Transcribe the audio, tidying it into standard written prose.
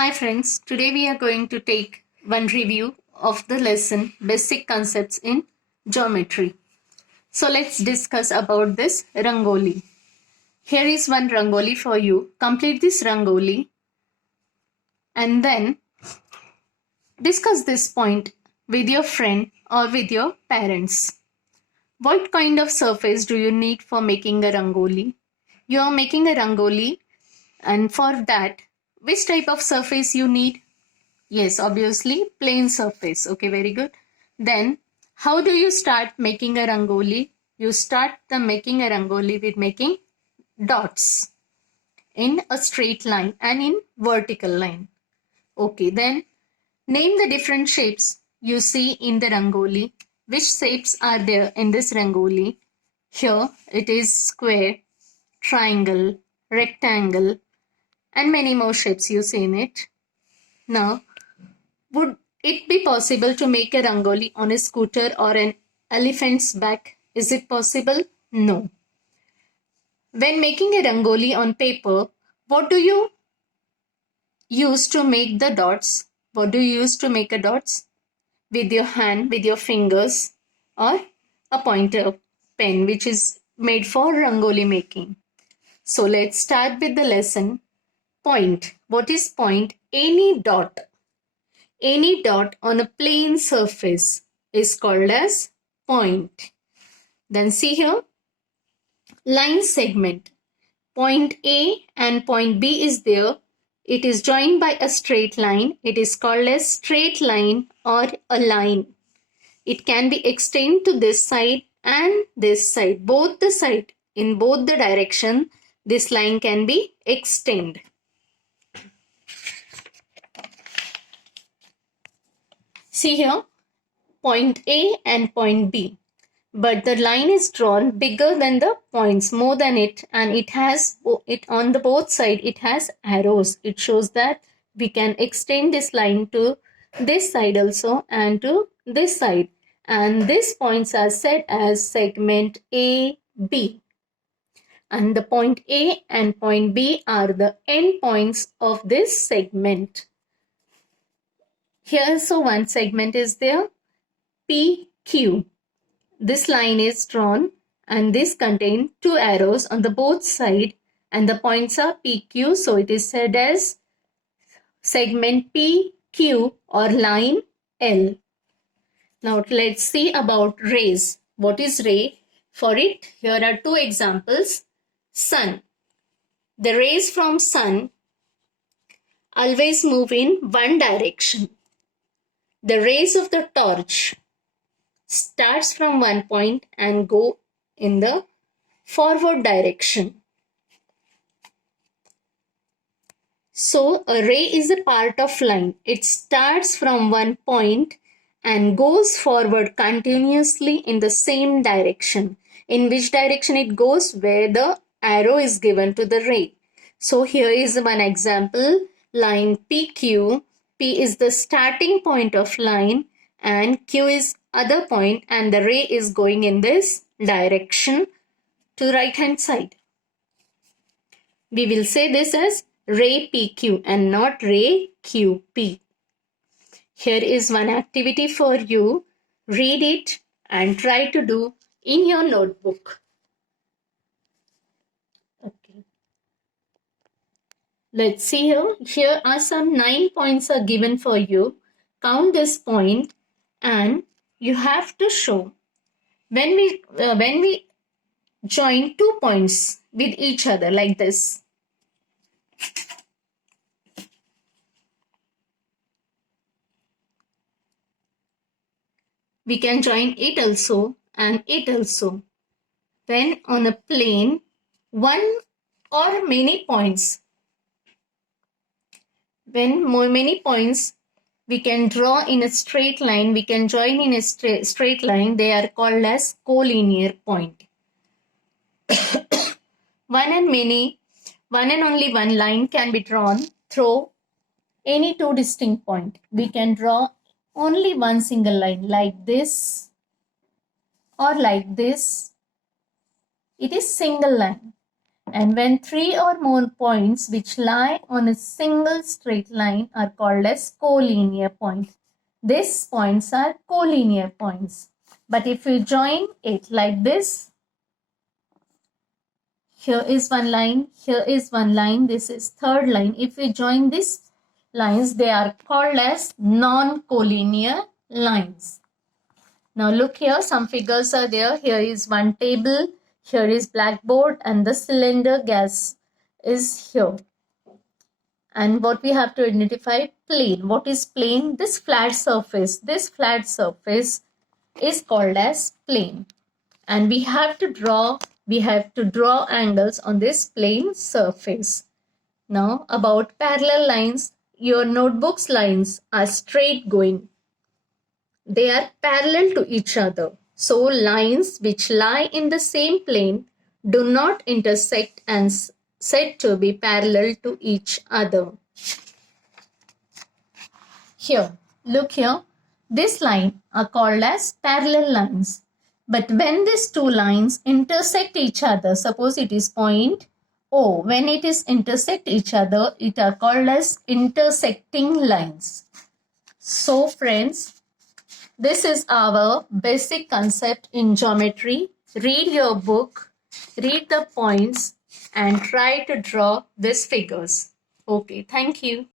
Hi friends, today we are going to take one review of the lesson Basic Concepts in Geometry. So let's discuss about this Rangoli. Here is one Rangoli for you. Complete this Rangoli and then discuss this point with your friend or with your parents. What kind of surface do you need for making a Rangoli? You are making a Rangoli and for that, which type of surface you need? Yes, obviously, plain surface. Okay, very good. Then, how do you start making a rangoli? You start the making a rangoli with making dots in a straight line and in vertical line. Okay, then name the different shapes you see in the rangoli. Which shapes are there in this rangoli? Here it is square, triangle, rectangle, and many more shapes you see in it. Now, would it be possible to make a rangoli on a scooter or an elephant's back? Is it possible? No. When making a rangoli on paper, what do you use to make the dots? What do you use to make a dots? With your hand, with your fingers, or a pointer pen, which is made for rangoli making. So let's start with the lesson. Point. What is point? Any dot. Any dot on a plane surface is called as point. Then see here, line segment. Point A and point B is there. It is joined by a straight line. It is called as straight line or a line. It can be extended to this side and this side. Both the side, in both the direction, this line can be extended. See here, point A and point B. But the line is drawn bigger than the points, more than it, and it has it on the both side. It has arrows. It shows that we can extend this line to this side also and to this side. And these points are set as segment A, B. And the point A and point B are the end points of this segment. Here, so one segment is there, PQ. This line is drawn and this contains two arrows on the both side and the points are PQ. So it is said as segment PQ or line L. Now let's see about rays. What is ray? For it, here are two examples. Sun. The rays from sun always move in one direction. The rays of the torch starts from one point and go in the forward direction. So a ray is a part of line. It starts from one point and goes forward continuously in the same direction. In which direction it goes? Where the arrow is given to the ray. So here is one example. Line PQ. P is the starting point of line and Q is other point and the ray is going in this direction to right hand side. We will say this as ray PQ and not ray QP. Here is one activity for you. Read it and try to do in your notebook. Okay. Let's see here. Here are some 9 points are given for you. Count this point and you have to show when we join 2 points with each other like this. We can join it also and it also. When on a plane, one or many points. When many points we can draw in a straight line, we can join in a straight line, they are called as collinear point. One and only one line can be drawn through any two distinct points. We can draw only one single line like this or like this. It is single line. And when three or more points which lie on a single straight line are called as collinear points. These points are collinear points. But if we join it like this, here is one line, here is one line, this is third line. If we join these lines, they are called as non-collinear lines. Now look here, some figures are there. Here is one table, here is blackboard, and the cylinder gas is here. And what we have to identify, plane. What is plane? This flat surface is called as plane. And we have to draw angles on this plane surface. Now about parallel lines, your notebook's lines are straight going. They are parallel to each other. So lines which lie in the same plane do not intersect and said to be parallel to each other. Here, look here. This line are called as parallel lines. But when these two lines intersect each other, suppose it is point O, when it is intersect each other, it are called as intersecting lines. So friends, this is our basic concept in geometry. Read your book, read the points, and try to draw these figures. Okay, thank you.